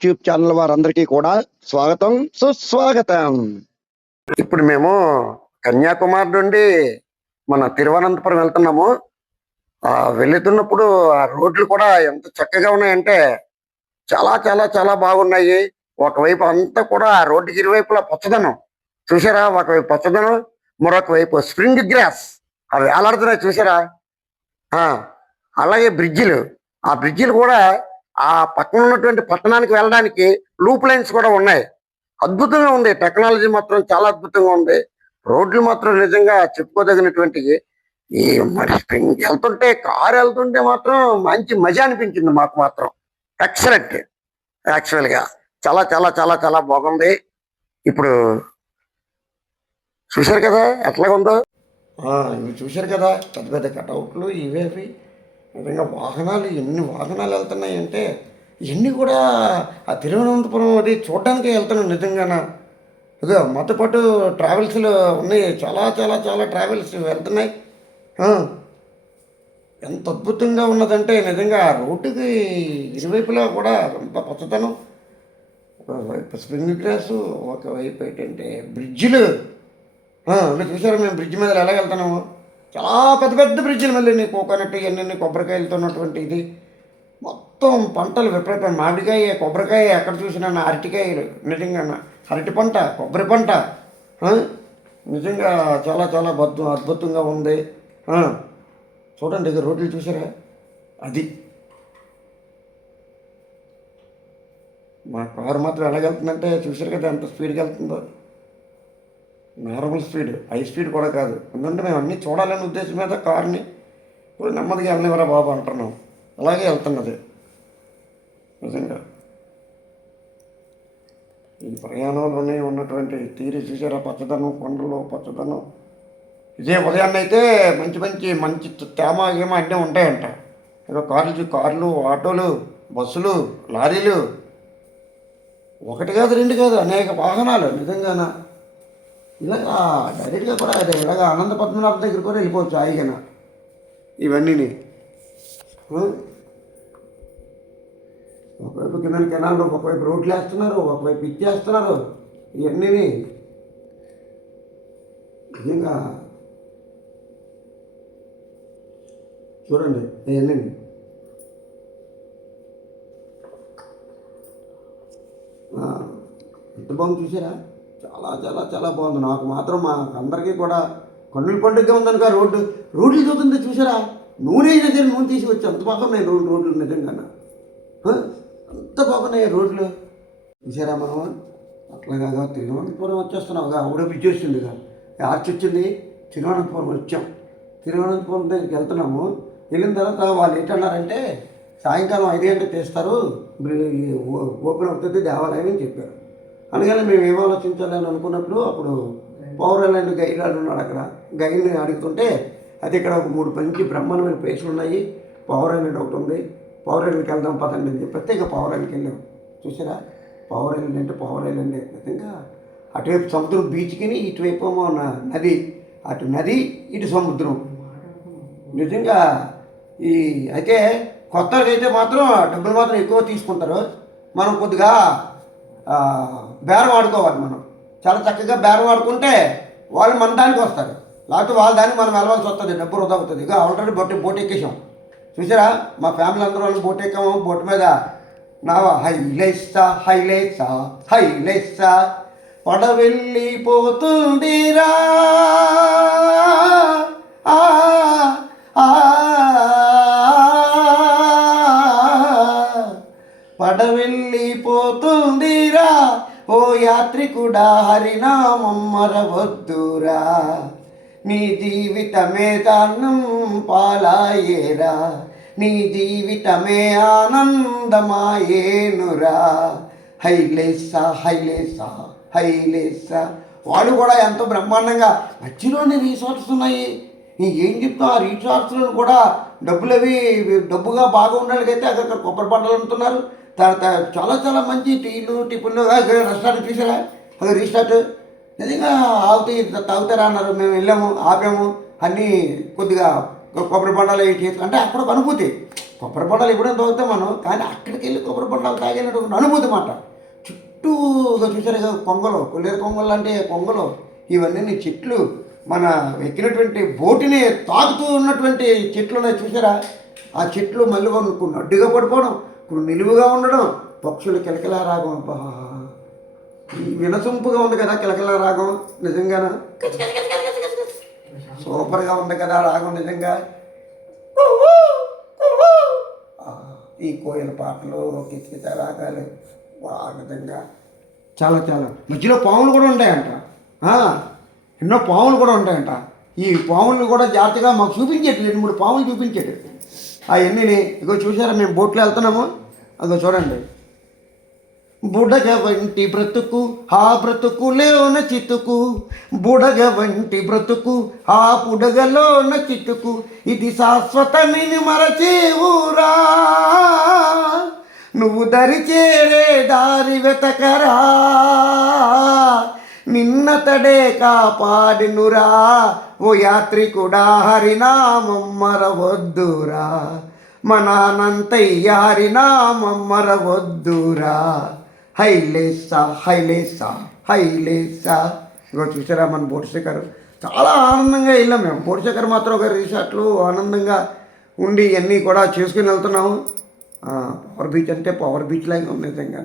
YouTube channel వారందరికీ కూడా స్వాగతం సుస్వాగతం. ఇప్పుడు మేము కన్యాకుమారి నుండి మన తిరువనంతపురం వెళ్తున్నాము. వెళ్తున్నప్పుడు ఆ రోడ్లు కూడా ఎంత చక్కగా ఉన్నాయంటే చాలా చాలా చాలా బాగున్నాయి. ఒకవైపు అంతా కూడా ఆ రోడ్డుకి ఇరువైపులా పచ్చదనం చూసారా, ఒకవైపు పచ్చదనం, మరొక వైపు స్ప్రింగ్ గ్రాస్ అవి వేలాడుతున్నాయి చూసారా. అలాగే ఆ బ్రిడ్జిలు కూడా ఆ పక్కన ఉన్నటువంటి పట్టణానికి వెళ్ళడానికి లూప్ లైన్స్ కూడా ఉన్నాయి. అద్భుతంగా ఉంది, టెక్నాలజీ మాత్రం చాలా అద్భుతంగా ఉంది. రోడ్లు మాత్రం నిజంగా చెప్పుకోదగినటువంటి. ఈ మరి కారు వెళ్తుంటే మాత్రం మంచి మజా అనిపించింది మాకు మాత్రం. ఎక్సలెంట్, యాక్చువల్గా చాలా చాలా చాలా చాలా బాగుంది. ఇప్పుడు చూశారు కదా ఎట్లాగా ఉందో, ఇవి చూశారు కదా పెద్ద పెద్ద కటౌట్లు ఇవేవి. నిజంగా వాహనాలు ఎన్ని వాహనాలు వెళ్తున్నాయి అంటే ఇవన్నీ కూడా ఆ తిరువనంతపురం అది చూడడానికే వెళ్తున్నాం నిజంగాన. ఇదో మాతో పాటు ట్రావెల్స్లు ఉన్నాయి, చాలా చాలా చాలా ట్రావెల్స్ వెళ్తున్నాయి. ఎంత అద్భుతంగా ఉన్నదంటే నిజంగా రోడ్డుకి ఇరువైపులా కూడా ఎంత పచ్చదనం. ఒకవైపు స్ప్రింగ్ గ్రాసు, ఒకవైపు ఏంటంటే బ్రిడ్జిలు. చూసారా మేము బ్రిడ్జ్ మీద ఎలా వెళ్తున్నాము, చాలా పెద్ద పెద్ద బ్రిడ్జిలు. మళ్ళీ నీ కోకోనట్ ఇవన్నీ కొబ్బరికాయలతో ఉన్నటువంటి ఇది మొత్తం పంటలు విపరీతం. మామిడికాయ, కొబ్బరికాయ, ఎక్కడ చూసినా అరటికాయలు, నిజంగా అరటి పంట, కొబ్బరి పంట. నిజంగా చాలా చాలా అద్భుతంగా ఉంది. చూడండి ఇక రోడ్లు చూసారా, అది మా కారు మాత్రం ఎలాగెళ్తుందంటే చూసారు కదా ఎంత స్పీడ్గా వెళ్తుందో. నార్మల్ స్పీడ్, హై స్పీడ్ కూడా కాదు. ఎందుకంటే మేము అన్నీ చూడాలనే ఉద్దేశం మీద కారుని ఇప్పుడు నెమ్మదిగా వెళ్ళనివరా బాబు అంటున్నాం. అలాగే వెళ్తున్నది నిజంగా. ఈ ప్రయాణంలోనే ఉన్నటువంటి తీరు చూసారా, పచ్చదనం, కొండలు పచ్చదనం. ఇదే ఉదయాన్నే అయితే మంచి మంచి మంచి తేమ గేమ అన్నీ ఉంటాయంట. ఇక కార్లు, ఆటోలు, బస్సులు, లారీలు, ఒకటి కాదు రెండు కాదు అనేక వాహనాలు. నిజంగాన ఇలాగా డైరెక్ట్గా కూడా ఇలాగ అనంత పద్మనాభ దగ్గర కూడా వెళ్ళిపోవచ్చు హాయిగా ఇవన్నీ. ఒకవైపు కింద కెనాలు, ఒకవైపు రోడ్లు వేస్తున్నారు, ఒకవైపు ఇచ్చేస్తున్నారు. ఇవన్నీ నిజంగా చూడండి ఇవన్నీ. ఎంత బాగుంది చూసారా, చాలా చాలా చాలా బాగుంది. నాకు మాత్రం మా అందరికీ కూడా కన్నుల పండుగగా ఉందనుక రోడ్లు చూస్తుంది చూసారా. నూనె తీసి వచ్చి అంత బాగున్నాయి రోడ్లు నిజంగా. అంత బాగున్నాయి రోడ్లు చూసారా. మనం అట్లాగా తిరువనంతపురం వచ్చేస్తున్నావుగా, ఆవిడ బ్రిడ్జ్ వచ్చిందిగా, ఆర్చ్ వచ్చింది, తిరువనంతపురం వచ్చాం. తిరువనంతపురం దగ్గరికి వెళ్తున్నాము. వెళ్ళిన తర్వాత వాళ్ళు ఏంటన్నారంటే సాయంకాలం 5 గంటలకు తీస్తారు, ఓపెన్ అవుతుంది దేవాలయం అని చెప్పారు. అందుకని మేము ఏం ఆలోచించాలని అనుకున్నప్పుడు అప్పుడు పౌరాలైన గైడ్ ఉన్నాడు అక్కడ. గైడ్ని అడుగుతుంటే అది ఇక్కడ ఒక 3 మంచి బ్రహ్మాండమైన ప్లేసులు ఉన్నాయి, పౌరాలైన ఒకటి ఉంది, పౌరాలకి వెళ్దాం పదండి అని చెప్పి ఇక పౌరాలకి వెళ్ళాం. చూసారా పౌరాలు అంటే పౌరాలు అండి. నిజంగా అటువైపు సముద్రం బీచ్కి, ఇటువైపు నది, అటు నది ఇటు సముద్రం. నిజంగా అయితే కొత్తకైతే మాత్రం డబ్బులు మాత్రం ఎక్కువ తీసుకుంటారు. మనం కొద్దిగా బేరం ఆడుకోవాలి. మనం చాలా చక్కగా బేరం ఆడుకుంటే వాళ్ళు మన దానికి వస్తారు, లేకపోతే వాళ్ళ దానికి మనం వెళ్ళవలసి వస్తుంది, డబ్బు వృధా అవుతుంది. ఇక ఆల్రెడీ బోట్ ఎక్కేసాం చూసారా. మా ఫ్యామిలీ అందరూ వాళ్ళు బోట్ ఎక్కాము. బోట్ మీద నావా హైలేస్తా హైలేస్తా హైలేస్తా పడవెళ్ళిపోతుందిరా పడవెళ్ళిపోతుందిరా ఓ యాత్రికుడా హరినామం మరవద్దురా, నీ జీవితమే దానం పాలాయేరా, నీ జీవితమే ఆనందమాయేనురా. హైలేసా హైలేసా హైలేసా. వాళ్ళు కూడా ఎంతో బ్రహ్మాండంగా మధ్యలోనే రిసార్ట్స్ ఉన్నాయి. ఏం చెప్తాం, ఆ రిసార్ట్స్లో కూడా డబ్బుగా బాగా ఉండేకైతే అక్కడ కొబ్బరి పంటలు అమ్ముతున్నారు. తర్వాత చాలా చాలా మంచి టీలు టిఫిన్లు రెస్టారెంట్ చూసారా, అది రిసార్ట్. నిజంగా తాగుతారా అన్నారు. మేము వెళ్ళాము, ఆపాము, అన్నీ కొద్దిగా కొబ్బరి పండాలు అంటే అక్కడ ఒక అనుభూతి. కొబ్బరి బొండాలు ఎప్పుడైనా తాగుతాం మనం, కానీ అక్కడికి వెళ్ళి కొబ్బరి బొండాలు తాగినటువంటి అనుభూతి మాట. చుట్టూగా చూసారుగా కొంగలు, కొల్లేరు కొంగలు అంటే కొంగలు, ఇవన్నీ చెట్లు, మన ఎక్కినటువంటి బోటుని తాకుతూ ఉన్నటువంటి చెట్లు ఉన్నాయి చూసారా. ఆ చెట్లు మళ్ళీ కొన్ని అడ్డుగా పడిపోవడం, కొన్ని నిలువుగా ఉండడం, పక్షులు కిలకిలా రాగం. అబ్బా, ఈ వినసొంపుగా ఉంది కదా కిలకిలా రాగం, నిజంగాన సూపర్గా ఉంది కదా రాగం నిజంగా. ఈ కోయిల పాటలు, కిచకిచ రాగాలు, నిజంగా చాలా చాలా. మధ్యలో పాములు కూడా ఉంటాయంట, ఎన్నో పాములు కూడా ఉంటాయంట. ఈ పాములు కూడా జాగ్రత్తగా మాకు చూపించేటి 2-3 పాములు చూపించేటి. అవన్నీ ఇగో చూసారా, మేము బోట్లో వెళ్తున్నాము, అదో చూడండి. బుడగ వంటి బ్రతుకు ఆ బ్రతుకులోన చితుకు, బుడగ వంటి బ్రతుకు ఆ బుడగలోన చితుకు, ఇది శాశ్వతమిని మరచేవురా, నువ్వు దరి చేరే దారి వెతకరా, నిన్నతడే కాపాడినురా, ఓ యాత్రికుడా హరినామం మరవద్దురా, మనానంతయ్య హరినామం మరవద్దురా, హైలేసా హైలేసా హైలేసా. ఇగో చూసారా మన బోట్ శిఖర్, చాలా ఆనందంగా వెళ్ళాం మేము. బోట్ శిఖర్ మాత్రం ఒక రిసార్ట్లు ఆనందంగా ఉండి ఇవన్నీ కూడా చేసుకుని వెళ్తున్నాము. పవర్ బీచ్ అంటే పవర్ బీచ్ లాగా ఉంది నిజంగా.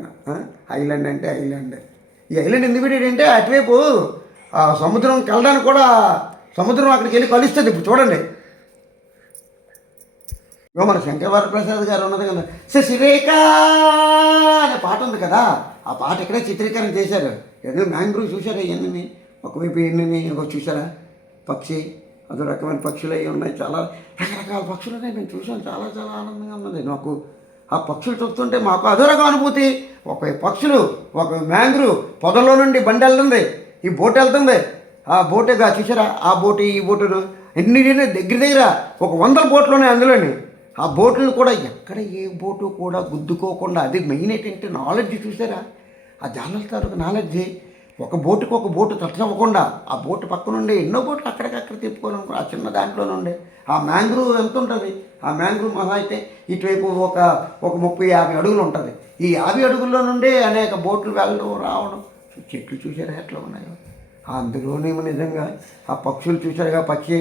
ఐలాండ్ అంటే ఐలాండ్. ఈ ఐలాండ్ ఎందుకు పెట్టాడంటే అటువైపు సముద్రంకి వెళ్ళడానికి కూడా, సముద్రం అక్కడికి వెళ్ళి కలుస్తుంది. ఇప్పుడు చూడండి, ఇగో మన శంకరవరప్రసాద్ గారు ఉన్నది కదా, శశిరేఖ అనే పాట ఉంది కదా, ఆ పాట ఇక్కడే చిత్రీకరణ చేశారు. ఏదో మ్యాంగ్రూవ్ చూసారా ఇవన్నీ, ఒకవైపు ఎన్ని ఇంకో చూసారా పక్షి, అదో రకమైన పక్షులు అవి ఉన్నాయి, చాలా రకరకాల పక్షులు ఉన్నాయి. నేను చూసాను, చాలా చాలా ఆనందంగా ఉన్నది నాకు. ఆ పక్షులు చూస్తుంటే మాకు అదో రకం అనుభూతి. ఒక పక్షులు, ఒక మ్యాంగ్రూవ్, పొదలో నుండి బండి వెళ్తుంది, ఈ బోట్ వెళ్తుంది. ఆ బోటుగా చూసారా, ఆ బోటు ఈ బోటులు ఎన్ని దగ్గర ఒక 100 బోట్లు ఉన్నాయి అందులోని. ఆ బోట్లు కూడా ఎక్కడ ఏ బోటు కూడా గుద్దుకోకుండా, అది మెయిన్ ఏంటంటే నాలెడ్జ్ చూసారా, ఆ జాలల తాలూకు నాలెడ్జ్. ఒక బోటుకు ఒక బోటు టచ్ అవ్వకుండా ఆ బోటు పక్క నుండి ఎన్నో బోట్లు అక్కడికక్కడ తిప్పుకోవాలి. ఆ చిన్న దాంట్లో నుండి ఆ మ్యాంగ్రూవ్ ఎంత ఉంటుంది, ఆ మ్యాంగ్రూవ్ మహా అయితే ఇటువైపు ఒక 30-50 అడుగులు ఉంటుంది. ఈ 50 అడుగుల్లో నుండి అనేక బోట్లు వెళ్ళడం రావడం. చెట్లు చూసారా ఎట్లా ఉన్నాయో, అందులోనేమో నిజంగా ఆ పక్షులు చూసారుగా, పక్షి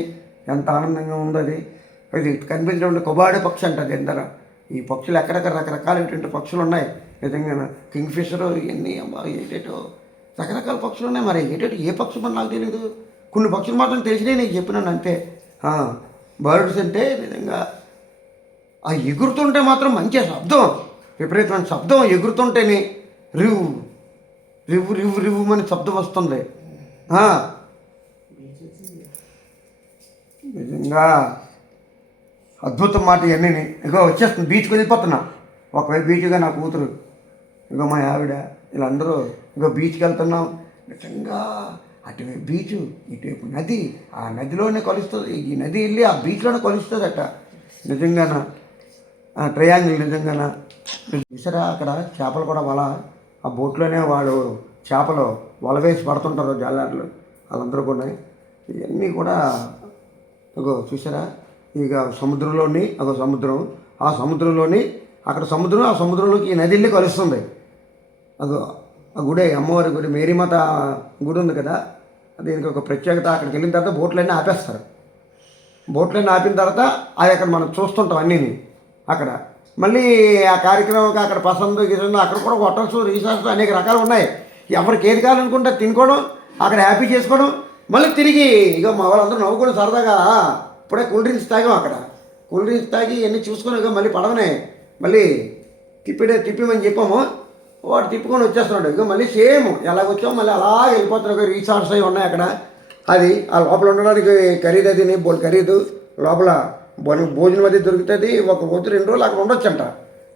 ఎంత ఆనందంగా ఉంది. అది కనిపించే కొబాడి పక్షి అంటది ఎందర. ఈ పక్షులు ఎక్కడెక్కడ రకరకాలైనటువంటి పక్షులు ఉన్నాయి నిజంగా. కింగ్ ఫిషర్ ఇవన్నీ ఏటేటో రకరకాల పక్షులు ఉన్నాయి. మరి ఏటేటో ఏ పక్షి మరి నాకు తెలియదు. కొన్ని పక్షులు మాత్రం తెలిసినాయి, నీకు చెప్పినాను అంతే. బర్డ్స్ అంటే నిజంగా ఆ ఎగురుతుంటే మాత్రం మంచి శబ్దం, విపరీతమైన శబ్దం. ఎగురుతుంటేనే రివ్వు రివ్వు రివ్వు రివ్వు అని శబ్దం వస్తుంది. నిజంగా అద్భుతం మాట ఇవన్నీ. ఇగో వచ్చేస్తుంది, బీచ్కి వెళ్ళిపోతున్నా. ఒకవైపు బీచ్గా నా కూతురు, ఇగో మా ఆవిడ, వీళ్ళందరూ ఇగో బీచ్కి వెళ్తున్నాం. నిజంగా అటువైపు బీచు, ఇటువైపు నది, ఆ నదిలోనే కలుస్తుంది. ఈ నది వెళ్ళి ఆ బీచ్లోనే కలుస్తుంది అట్ట. నిజంగాన ట్రయాంగిల్ నిజంగాన. చూసారా అక్కడ చేపలు కూడా ఆ బోట్లోనే వాళ్ళు చేపలు వల వేసి పడుతుంటారు జాలర్లు, వాళ్ళందరూ కూడా. ఇవన్నీ కూడా ఇగో చూసారా, ఇక సముద్రంలోని అదో సముద్రం, ఆ సముద్రంలోని అక్కడ సముద్రం, ఆ సముద్రంలోకి ఈ నది వెళ్ళి కలుస్తుంది. అదో ఆ గుడి, అమ్మవారి గుడి, మేరీమాత గుడి ఉంది కదా, దీనికి ఒక ప్రత్యేకత. అక్కడికి వెళ్ళిన తర్వాత బోట్లన్నీ ఆపేస్తారు. బోట్లన్నీ ఆపిన తర్వాత అది అక్కడ మనం చూస్తుంటాం అన్నీని. అక్కడ మళ్ళీ ఆ కార్యక్రమం అక్కడ పసందు గిసందు, అక్కడ కూడా హోటల్స్, రిసార్ట్స్ అనేక రకాలు ఉన్నాయి. ఎవరికి ఏది కావాలనుకుంటే తినుకోవడం, అక్కడ హ్యాపీ చేసుకోవడం, మళ్ళీ తిరిగి ఇక మా వాళ్ళందరూ నవ్వుకోవడం సరదాగా. ఇప్పుడే కూల్ డ్రింక్స్ తాగాం, అక్కడ కూల్ డ్రింక్స్ తాగి ఇవన్నీ చూసుకొని ఇక మళ్ళీ పడవనే మళ్ళీ తిప్పిమని చెప్పాము. వాడు తిప్పుకొని వచ్చేస్తున్నాడు. ఇక మళ్ళీ సేమ్ ఎలాగొచ్చాము మళ్ళీ అలా వెళ్ళిపోతున్నాడు. రిసార్ట్స్ అవి ఉన్నాయి అక్కడ. అది ఆ లోపల ఉండడానికి ఖరీదు, అది బోల్ ఖరీదు. లోపల భోజనం అది దొరుకుతుంది. ఒక రోజు 2 రోజులు అక్కడ ఉండొచ్చంట.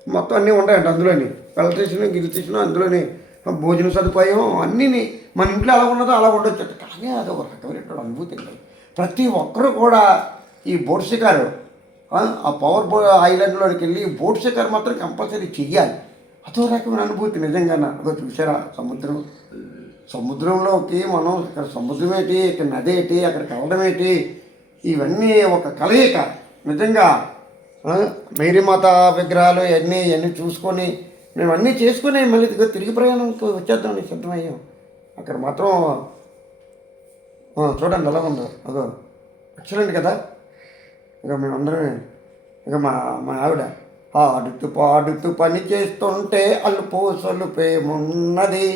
మొత్తం అన్నీ ఉంటాయంట అందులోని. ఎలక్ట్రిషన్ గిరిటిషన్ అందులోని భోజన సదుపాయం అన్నీ మన ఇంట్లో ఎలా ఉన్నదో అలా ఉండొచ్చంట. కానీ అది ఒక రకమైనటువంటి అనుభూతి. ప్రతి ఒక్కరు కూడా ఈ బోట్ షికారు, ఆ పవర్ ఐలాండ్లోకి వెళ్ళి బోట్ షికారు మాత్రం కంపల్సరీ చెయ్యాలి. అదో రకమైన అనుభూతి నిజంగా. అదో చూసారా సముద్రంలోకి మనం ఇక్కడ సముద్రం ఏంటి, ఇక్కడ నది ఏంటి, అక్కడికి వెళ్ళడం ఏంటి, ఇవన్నీ ఒక కలయిక. నిజంగా ఆ, మేరీ మాత విగ్రహాలు ఇవన్నీ చూసుకొని మేము అన్నీ చేసుకొని మళ్ళీ తిరిగి ప్రయాణంకి వచ్చేద్దామని సిద్ధమయ్యాం. అక్కడ మాత్రం చూడండి ఎలా ఉందో, అదో ఎక్సలెంట్ కదా. ఇక మేమందరమే, ఇక మా మా ఆవిడ ఆడుతూ పాడుతూ పని చేస్తుంటే అల్లుపో సొలుపేమున్నది,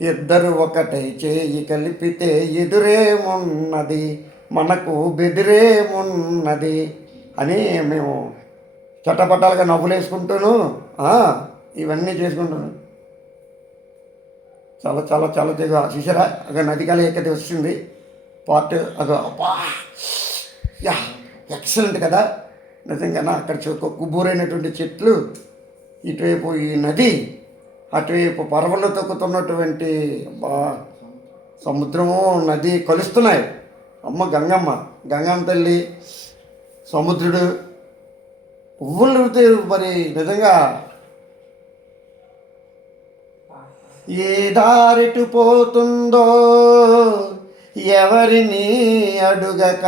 ఇద్దరు ఒకటై చేయి కలిపితే ఎదురేమున్నది, మనకు బెదిరేమున్నది అని మేము చట్టపట్టాలుగా నవ్వులు వేసుకుంటూను ఇవన్నీ చేసుకుంటాను. చాలా చాలా చాలా చూసారా అక్కడ నదికాల ఎక్కది వస్తుంది పార్ట్ అదో అబ్బా యా ఎక్సలెంట్ కదా నిజంగా. అక్కడ కుబ్బూరైనటువంటి చెట్లు, ఇటువైపు ఈ నది, అటువైపు పర్వలు తొక్కుతున్నటువంటి సముద్రము నది కలుస్తున్నాయి. అమ్మ గంగమ్మ తల్లి, సముద్రుడు పువ్వులు మరి నిజంగా ఏ దారిటు పోతుందో ఎవరిని అడుగక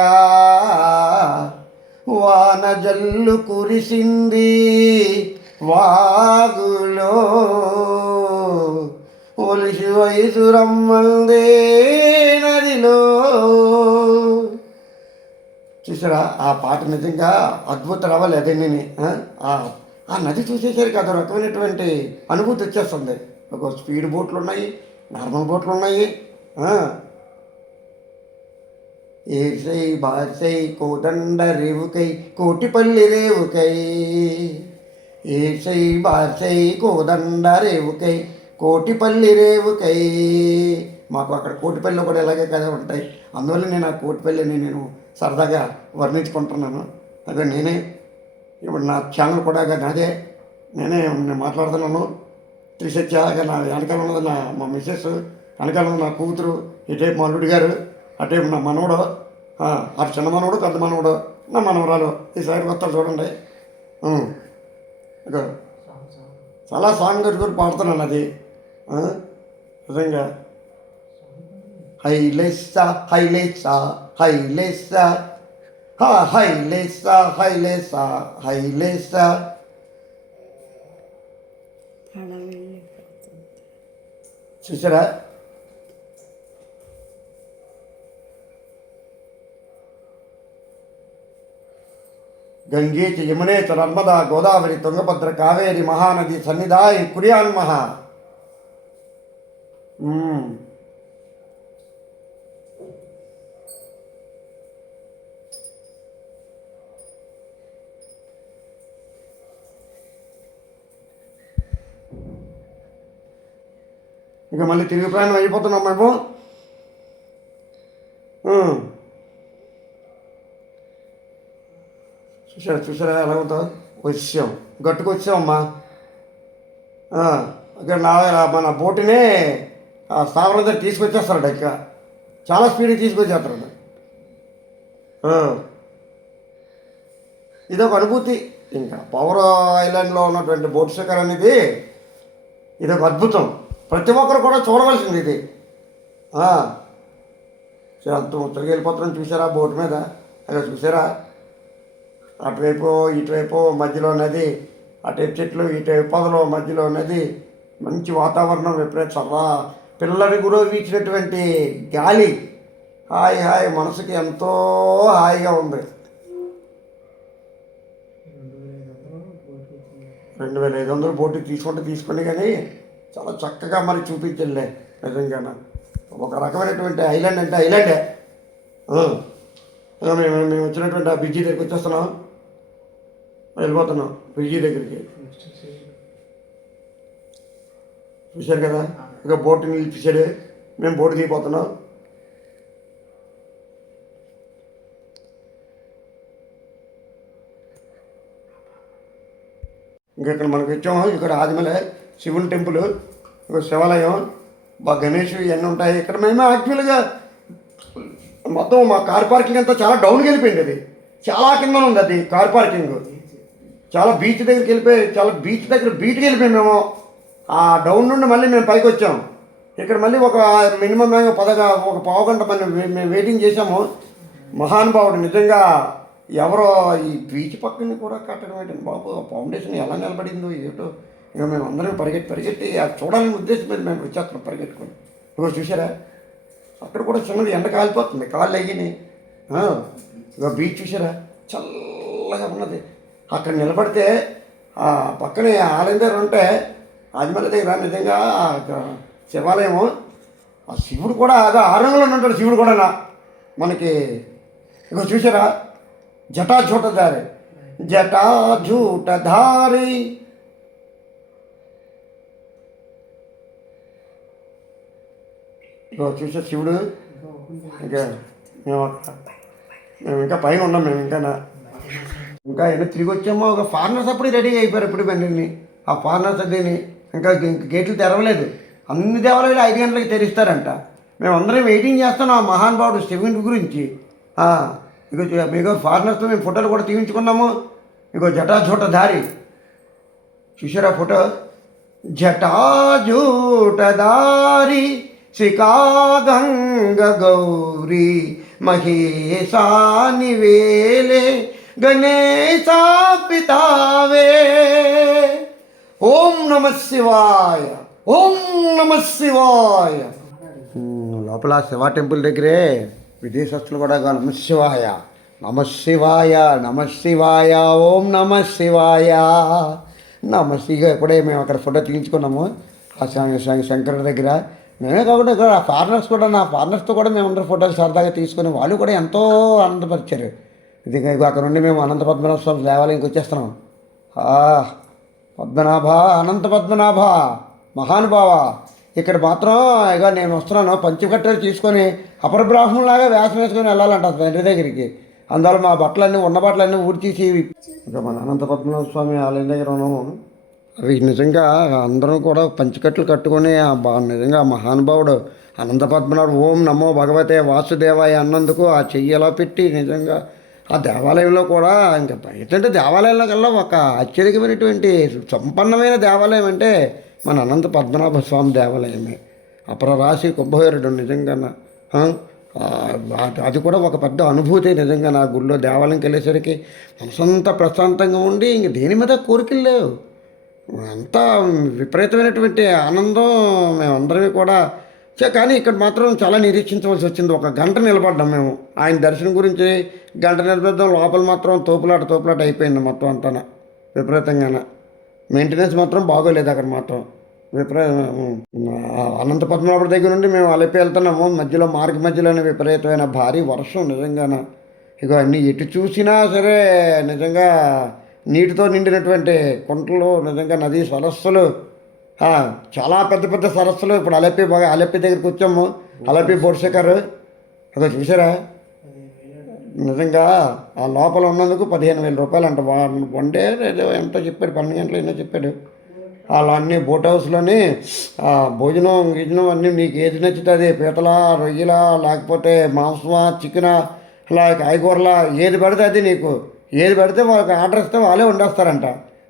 వాన జల్లు కురిసింది వాగులో, ఒలిసి వయసు రమ్మందే నదిలో. చూసారా ఆ పాట నిజంగా అద్భుత రావాలి. అదే నేను ఆ నది చూసేసరికి అదో రకమైనటువంటి అనుభూతి వచ్చేస్తుంది. ఒక స్పీడ్ బోట్లు ఉన్నాయి, నార్మల్ బోట్లు ఉన్నాయి. ఏసై బాసై కోదండ రేవుకై కోటిపల్లి రేవుకై, ఏసై బాసై కోదండ రేవుకై కోటిపల్లి రేవుకై. మాకు అక్కడ కోటిపల్లిలో కూడా ఇలాగే కదా ఉంటాయి. అందువల్ల నేను ఆ కోటిపల్లిని నేను సరదాగా వర్ణించుకుంటున్నాను. అదే నేనే ఇప్పుడు నా ఛానల్ కూడా నాదే, నేనే మాట్లాడుతున్నాను. త్రిసత్యాగా నా వెనకాల ఉన్నది మా మిస్సెస్, వెనకాల ఉన్న నా కూతురు, ఇటేపు మా అల్లుడి గారు, అటేపు నా మనవడు, అటు చిన్న మనవడు, పెద్ద మనవడు, నా మనవరాలు ఈ సైడ్ వస్తారు చూడండి. ఇక చాలా సాంగ్ కట్టుకొని పాడుతున్నాను. అది నిజంగా హైలెస్సా హైలెస్సా హైలెస్సా హైలెస్సా హైలెస్సా హైలెస్సా. చూసారా గంగే చ యమునే చ నర్మదా గోదావరి తుంగభద్ర కావేరి మహానది సన్నిధాయి కుర్యాన్మహ. ఇక మళ్ళీ తిరిగి ప్రయాణం అయిపోతున్నాం మేము. చూసారా ఎలా ఉంటుందో. వచ్చాం, గట్టుకు వచ్చామమ్మా. ఇక్కడ మన బోటునే స్థావరం దగ్గర తీసుకొచ్చేస్తారట. ఇంకా చాలా స్పీడ్గా తీసుకొచ్చేస్తారట. ఇదొక అనుభూతి. ఇంకా పవర్ ఐలాండ్లో ఉన్నటువంటి బోట్ శిఖర్ అనేది ఇదొక అద్భుతం. ప్రతి ఒక్కరు కూడా చూడవలసింది ఇది. చాలా ముచ్చటగా వెళ్ళిపోతున్నాం. చూసారా బోటు మీద అలా చూసారా, అటువైపు ఇటువైపు మధ్యలో నది, అటువైపు చెట్లు, ఇటువైపు పొదలు, మధ్యలో నది, మంచి వాతావరణం, ఎప్పుడైతే చల్లా పిల్లడి గురో వీచినటువంటి గాలి, హాయ్ హాయ్ మనసుకి ఎంతో హాయిగా ఉంది. 2500 బోటు తీసుకొని కానీ చాలా చక్కగా మరి చూపించలే నిజంగా. ఒక రకమైనటువంటి ఐలాండ్ అంటే ఐలాండే. మేము వచ్చినటువంటి ఆ బ్రిడ్జి దగ్గరికి వచ్చేస్తున్నాం, వెళ్ళిపోతున్నాం బ్రిడ్జి దగ్గరికి. చూశారు కదా ఇక బోటు నిలిపించాడు, మేము బోటు దిగిపోతున్నాం. ఇంకా ఇక్కడ మనకు వచ్చాము. ఇక్కడ ఆదిమలే శివుని టెంపుల్, ఒక శివాలయం, గణేష్ ఇవన్నీ ఉంటాయి ఇక్కడ. మేము యాక్చువల్గా మొత్తం మా కార్ పార్కింగ్ అంతా చాలా డౌన్కి వెళ్ళిపోయింది. అది చాలా కింద ఉంది. అది కార్ పార్కింగ్ చాలా బీచ్ దగ్గరికి వెళ్ళిపోయి, చాలా బీచ్ దగ్గర బీచ్కి వెళ్ళిపోయాం మేము. ఆ డౌన్ నుండి మళ్ళీ మేము పైకి వచ్చాం. ఇక్కడ మళ్ళీ ఒక మినిమం ఒక పావు గంట మేము వెయిటింగ్ చేసాము. మహానుభావుడు నిజంగా ఎవరో ఈ బీచ్ పక్కన కూడా కట్టడం ఏంటండి బాబు, ఆ ఫౌండేషన్ ఎలా నిలబడిందో ఏటో. ఇక మేము అందరం పరిగెట్టి అది చూడాలని ఉద్దేశం మీద మేము వచ్చేస్తున్నాం పరిగెట్టుకొని. ఇక చూసారా అక్కడ కూడా చిన్నది ఎండ కాలిపోతుంది, కాళ్ళు అయ్యినాయి. ఇక బీచ్ చూసారా చల్లగా ఉన్నది. అక్కడ నిలబడితే ఆ పక్కనే ఆలయం దగ్గర ఉంటే ఆదిమల్ల దగ్గర నిజంగా శివాలయము, ఆ శివుడు కూడా అదే ఆరంగంలో ఉంటాడు శివుడు కూడా మనకి. ఇక చూసారా జటాజూటధారి, జటాజూటధారి. ఇక చూసా శివుడు. ఇంకా మేము ఇంకా పైన ఉన్నాం, మేము ఇంకా ఏదో తిరిగి వచ్చామో. ఒక ఫారినర్స్ అప్పుడు రెడీ అయిపోయారు ఇప్పుడు బండిని. ఆ ఫారినర్స్ అదేని ఇంకా గేట్లు తెరవలేదు. అన్ని దేవాలయాలు 5 గంటలకి తెరుస్తారంట. మేమందరం వెయిటింగ్ చేస్తున్నాం ఆ మహానుభావుడు శివుని గురించి. ఇగో మీకు ఫారినర్స్తో మేము ఫోటోలు కూడా తీయించుకున్నాము. ఇగో జటాజూటధారి చూసారా ఫోటో, జటాజూటధారి శ్రీకాగంగ గౌరీ మహేశాని వేలే గణేశా పితావే. ఓం నమ శివాయ, ఓం నమ శివాయ. లోపల శివ టెంపుల్ దగ్గరే విదేశస్తులు కూడా నమశివాయ నమశివాయ నమశివాయ ఓం నమ శివాయ నమశిగా. ఇప్పుడే మేము అక్కడ ఫోటో తీయించుకున్నాము ఆ శంకరుడి దగ్గర. మేమే కాకుండా ఇక్కడ ఫారినర్స్ కూడా, నా ఫారినర్స్తో కూడా మేము అందరూ ఫోటోలు సరదాగా తీసుకుని వాళ్ళు కూడా ఎంతో ఆనందపరిచారు. ఇది అక్కడ నుండి మేము అనంత పద్మనాభ స్వామి దేవాలయంకి వచ్చేస్తున్నాం. పద్మనాభ, అనంత పద్మనాభ మహానుభావ. ఇక్కడ మాత్రం ఇక నేను వస్తున్నాను పంచకట్టలు తీసుకొని అపర బ్రాహ్మణులాగా వేషం వేసుకొని వెళ్ళాలంట తండ్రి దగ్గరికి. అందువల్ల మా బట్టలన్నీ ఉన్న బట్టలన్నీ ఊడ్చేసి ఇక మన అనంత పద్మనాభ స్వామి ఆలయం దగ్గర ఉన్నాము. అవి నిజంగా అందరం కూడా పంచకట్లు కట్టుకొని నిజంగా మహానుభావుడు అనంత పద్మనాభుడు ఓం నమో భగవతే వాసుదేవాయ అన్నందుకు ఆ చెయ్యి ఎలా పెట్టి నిజంగా ఆ దేవాలయంలో కూడా ఇంకా ఏంటంటే దేవాలయంలో కల్లా ఒక అత్యధికమైనటువంటి సంపన్నమైన దేవాలయం అంటే మన అనంత పద్మనాభ స్వామి దేవాలయమే. అపరరాశి కుంభవీరుడు నిజంగా అది కూడా ఒక పెద్ద అనుభూతి నిజంగా. నా గుళ్ళో దేవాలయంకి వెళ్ళేసరికి మనసంతా ప్రశాంతంగా ఉండి ఇంక దేని మీద కోరికలు లేవు, అంతా విపరీతమైనటువంటి ఆనందం మేమందరమే కూడా. కానీ ఇక్కడ మాత్రం చాలా నిరీక్షించవలసి వచ్చింది. 1 గంట నిలబడ్డాం మేము ఆయన దర్శనం గురించి. గంట నిలబడ్డాం, లోపల మాత్రం తోపులాట అయిపోయింది మొత్తం అంతా విపరీతంగానే. మెయింటెనెన్స్ మాత్రం బాగోలేదు అక్కడ మాత్రం అనంత పద్మనాభుడి దగ్గర నుండి మేము అలపి వెళ్తున్నాము. మధ్యలో మధ్యలోనే విపరీతమైన భారీ వర్షం నిజంగాన. ఇక అన్నీ ఎటు చూసినా సరే నిజంగా నీటితో నిండినటువంటి కుంటలు, నిజంగా నదీ సరస్సులు, చాలా పెద్ద పెద్ద సరస్సులు. ఇప్పుడు అలపి దగ్గరికి వచ్చాము. అలపి బోర్షకర్ అక్కడ చూసారా నిజంగా ఆ లోపల ఉన్నందుకు 15,000 రూపాయలు అంట. 1 డే ఏదో ఎంతో చెప్పాడు, 12 గంటలు ఏదో చెప్పాడు. అలా అన్నీ బోట్ హౌస్లోని భోజనం గిజనం అన్నీ నీకు ఏది నచ్చుతుంది, పీతల రొయ్యల లేకపోతే మాంసమా చికెనా అలా కాయగూరలా ఏది పడితే అది నీకు ఏది పడితే వాళ్ళకి ఆర్డర్ ఇస్తే వాళ్ళే వండేస్తారంట.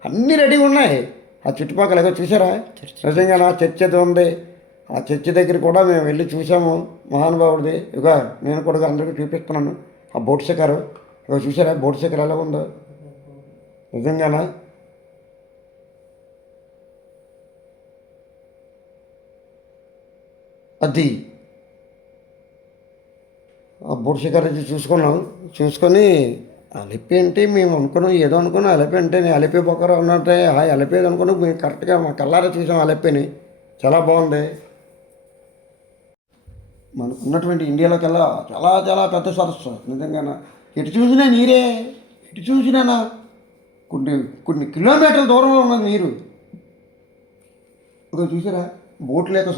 అన్నీ రెడీగా ఉన్నాయి ఆ చుట్టుపక్కల. చూసారా నిజంగా నా చర్చ్ అది ఉంది. ఆ చర్చి దగ్గర కూడా మేము వెళ్ళి చూసాము మహానుభావుడిది. ఇక నేను కూడా అందరికీ చూపిస్తున్నాను ఆ బోట్ శిఖరు. ఇక చూసారా బోట్ శిఖర్ ఎలా ఉందో నిజంగానా. అది ఆ బోట్ శిఖర్ చూసుకొని అలిపి అంటే మేము అనుకున్నాం, ఏదో అనుకున్నాం అలిపి అంటే నేను అలిపి బొక్కర ఉన్నట్టే అలిపేది అనుకున్నాం. మేము కరెక్ట్గా మా కల్లారా చూసాం అలిపిని. చాలా బాగుంది. మనకు ఉన్నటువంటి ఇండియాలోకెల్లా చాలా చాలా పెద్ద సరస్సు నిజంగా. ఎటు చూసినా నీరే, ఎటు చూసినా కొన్ని కిలోమీటర్ల దూరంలో ఉన్నది నీరు. ఇక చూసారా బోట్లు యొక్క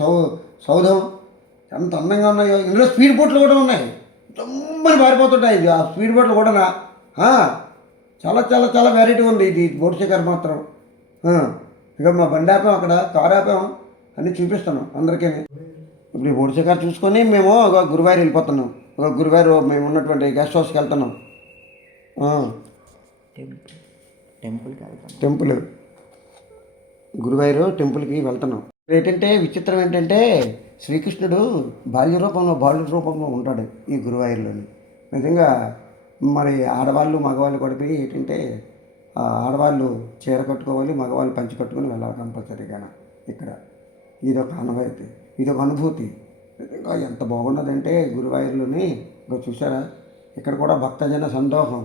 సౌధం ఎంత అందంగా ఉన్నాయో. ఇందులో స్పీడ్ బోట్లు కూడా ఉన్నాయి, తొమ్మని పారిపోతుంటాయి. ఆ స్పీడ్ బోట్లు కూడా చాలా చాలా చాలా వెరైటీ ఉంది ఇది బోట్ శిఖర్ మాత్రం. ఇక మా బండి ఆపాం, అక్కడ కారు ఆపాం, అన్నీ చూపిస్తున్నాం అందరికీ. ఇప్పుడు ఈ బోట్ శిఖర్ చూసుకొని మేము ఒక గురువాయూర్ వెళ్ళిపోతున్నాం. ఒక గురువాయూర్ మేము ఉన్నటువంటి గెస్ట్ హౌస్కి వెళ్తున్నాం. టెంపుల్ గురువాయూర్ టెంపుల్కి వెళ్తున్నాం. ఏంటంటే విచిత్రం ఏంటంటే శ్రీకృష్ణుడు బాల్య రూపంలో ఉంటాడు ఈ గురువాయూర్లోని. నిజంగా మరి ఆడవాళ్ళు మగవాళ్ళు కూడా పోయి ఏంటంటే ఆడవాళ్ళు చీర కట్టుకోవాలి, మగవాళ్ళు పంచి కట్టుకొని వెళ్ళాలి కంపల్సరీగా ఇక్కడ. ఇదొక అనుభూతి, ఇదొక అనుభూతి. నిజంగా ఎంత బాగున్నదంటే గురువాయూరులోని ఇంకా చూసారా, ఇక్కడ కూడా భక్తజన సందోహం.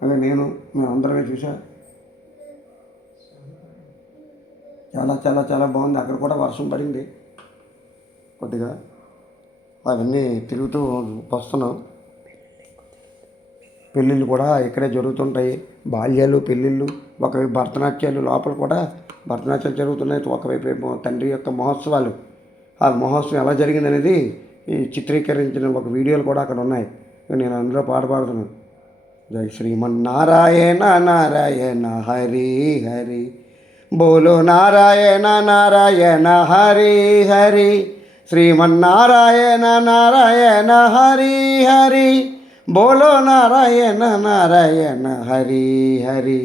అదే మేమందరమే చూసా, చాలా చాలా చాలా బాగుంది. అక్కడ కూడా వర్షం పడింది కొద్దిగా, అవన్నీ తిరుగుతూ వస్తున్నాం. పెళ్ళిళ్ళు కూడా ఇక్కడే జరుగుతుంటాయి, బాల్యాలు పెళ్ళిళ్ళు, ఒకవైపు భరతనాట్యాలు, లోపల కూడా భరతనాట్యాలు జరుగుతున్నాయి, ఒకవైపు ఏమో తండ్రి యొక్క మహోత్సవాలు. ఆ మహోత్సవం ఎలా జరిగిందనేది ఈ చిత్రీకరించిన ఒక వీడియోలు కూడా అక్కడ ఉన్నాయి. నేను అందులో పాడుతున్నాను. జై శ్రీమన్నారాయణ నారాయణ హరి హరి, బోలో నారాయణ నారాయణ హరి హరి, శ్రీమన్నారాయణ నారాయణ హరి హరి, బోలో నారాయణ నారాయణ హరి హరి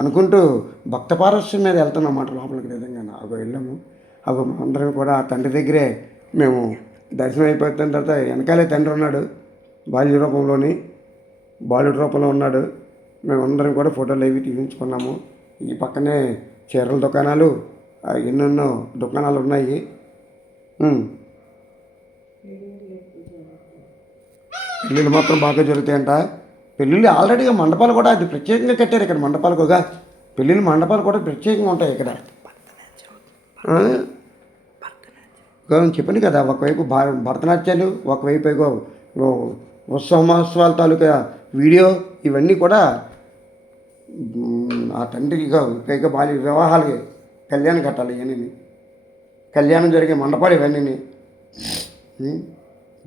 అనుకుంటూ భక్త పారస్యం మీద వెళ్తున్నాం అన్నమాట లోపలికి. నిజంగా అగో వెళ్ళాము, అగో అందరం కూడా ఆ తండ్రి దగ్గరే మేము దర్శనం అయిపోతున్న తర్వాత వెనకాలే తండ్రి ఉన్నాడు, బాల్య రూపంలో ఉన్నాడు. మేమందరం కూడా ఫోటోలు అవి తీయించుకున్నాము. ఈ పక్కనే చీరల దుకాణాలు, ఎన్నెన్నో దుకాణాలు ఉన్నాయి. పెళ్ళిళ్ళు మాత్రం బాగా జరుగుతాయంట. పెళ్ళిళ్ళు ఆల్రెడీగా మండపాలు కూడా అది ప్రత్యేకంగా కట్టారు ఇక్కడ. మండపాలుగా పెళ్ళిళ్ళు మండపాలు కూడా ప్రత్యేకంగా ఉంటాయి ఇక్కడ. చెప్పండి కదా, ఒకవైపు భరతనాట్యాలు, ఒకవైపు ఉత్సవ మహోత్సవాల తాలూకా వీడియో, ఇవన్నీ కూడా ఆ తండ్రిగా పైగా బాల్య వివాహాలు, కళ్యాణం కట్టాలి, ఇవన్నీ కళ్యాణం జరిగే మండపాలు ఇవన్నీ.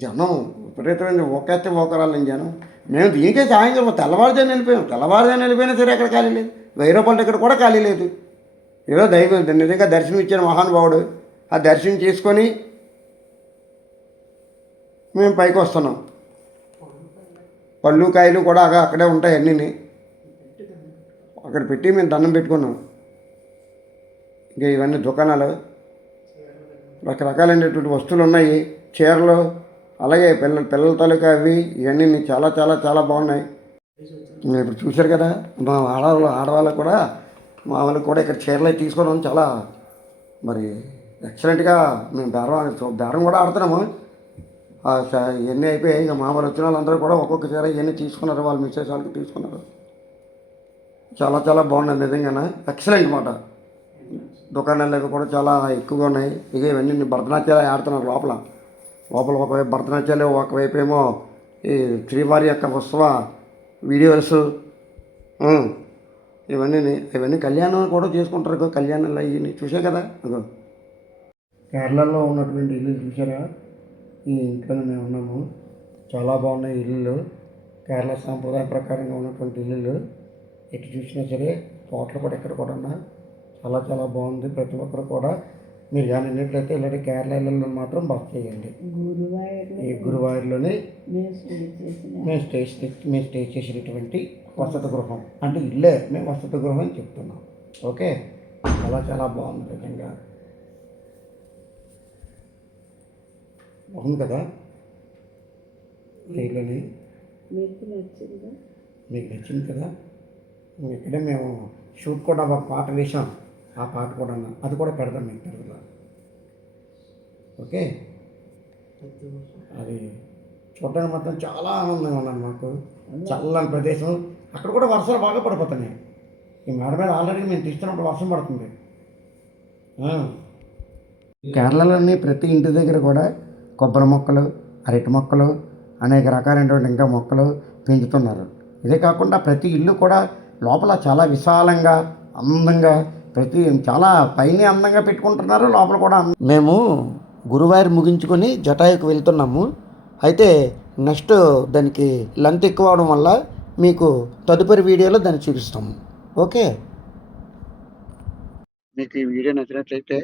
జనం విపరీతమైన ఓకేస్తే ఓకరాలని జనం. మేము దీనికే సాయంత్రం తెల్లవారుజాను వెళ్ళిపోయినా సరే ఎక్కడ ఖాళీ లేదు. 1000 రూపాయల టికెట్ కూడా ఖాళీ లేదు. ఏదో దైవం నిజంగా దర్శనం ఇచ్చిన మహానుభావుడు. ఆ దర్శనం చేసుకొని మేము పైకి వస్తున్నాం. పళ్ళు కాయలు కూడా అక్కడే ఉంటాయి అన్నీ. అక్కడ పెట్టి మేము దండం పెట్టుకున్నాం. ఇంకా ఇవన్నీ దుకాణాలు, రకరకాలైనటువంటి వస్తువులు ఉన్నాయి, చీరలు, అలాగే పిల్లల తాలూకా అవి ఇవన్నీ చాలా చాలా చాలా బాగున్నాయి. మీరు ఇప్పుడు చూశారు కదా, మా ఆడవాళ్ళకు కూడా మా వాళ్ళకి కూడా ఇక్కడ చీరలు తీసుకోవడం చాలా మరి ఎక్సలెంట్గా మేము బేరం కూడా ఆడుతున్నాము. ఇవన్నీ అయిపోయాయి. ఇక మా వాళ్ళు వచ్చిన వాళ్ళందరూ కూడా ఒక్కొక్క చీర ఇవన్నీ తీసుకున్నారు, వాళ్ళ మిస్సెస్ వాళ్ళకి తీసుకున్నారు. చాలా చాలా బాగున్నాయి నిజంగానే, ఎక్సలెంట్ మాట. దుకాణాలు అవి కూడా చాలా ఎక్కువగా ఉన్నాయి. ఇక ఇవన్నీ భరతనాట్యాలు ఆడుతున్నారు లోపల. ఒకవైపు భరతనాట్యాలు, ఒకవైపు ఏమో ఈ శ్రీవారి యొక్క ఉత్సవ వీడియోస్, ఇవన్నీ కళ్యాణం కూడా చేసుకుంటారు. కళ్యాణాలు ఇవన్నీ చూసే కదా. కేరళలో ఉన్నటువంటి ఇల్లు చూసారా, ఈ ఇంట్లో మేము ఉన్నాము. చాలా బాగున్నాయి ఇల్లు, కేరళ సాంప్రదాయ ప్రకారంగా ఉన్నటువంటి ఇల్లు. ఎటు చూసినా సరే తోటలు కూడా ఇక్కడ కూడా ఉన్నా చాలా చాలా బాగుంది. ప్రతి ఒక్కరు కూడా మీరు కానీ విన్నట్లయితే ఇలాంటి కేరళ ఇళ్ళలో మాత్రం బస్ చేయండి. ఈ గురువాయూరులోనే మేము స్టే చేసినటువంటి వసతి గృహం, అంటే ఇల్లే మేము వసతి గృహం అని చెప్తున్నాం. ఓకే, చాలా చాలా బాగుంది నిజంగా, బాగుంది కదా. ఇళ్ళని మీకు నచ్చింది కదా. ఇక్కడే మేము షూట్ కూడా ఒక పాట వేసాం, ఆ పాట కూడా అది కూడా పెడతాం మీకు తెలుగులో. ఓకే, అది చూడడానికి మాత్రం చాలా ఆనందంగా ఉన్నాను. మాకు చల్లని ప్రదేశం, అక్కడ కూడా వర్షాలు బాగా పడిపోతున్నాయి. ఈ మేడ మీద ఆల్రెడీ మేము తీస్తున్నప్పుడు వర్షం పడుతుంది. కేరళలోని ప్రతి ఇంటి దగ్గర కూడా కొబ్బరి మొక్కలు, అరటి మొక్కలు, అనేక రకాలైనటువంటి ఇంకా మొక్కలు పెంచుతున్నారు. ఇదే కాకుండా ప్రతి ఇల్లు కూడా లోపల చాలా విశాలంగా, అందంగా, చాలా పైన అందంగా పెట్టుకుంటున్నారు, లోపల కూడా. మేము గురువారం ముగించుకొని జటాయుకు వెళ్తున్నాము. అయితే నెక్స్ట్ దానికి లెంత్ ఎక్కువ అవడం వల్ల మీకు తదుపరి వీడియోలో దాన్ని చూపిస్తాము. ఓకే, మీకు ఈ వీడియో నచ్చినట్లయితే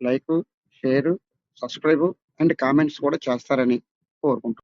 like, share, subscribe and comments కూడా చేస్తారని కోరుకుంటున్నాను.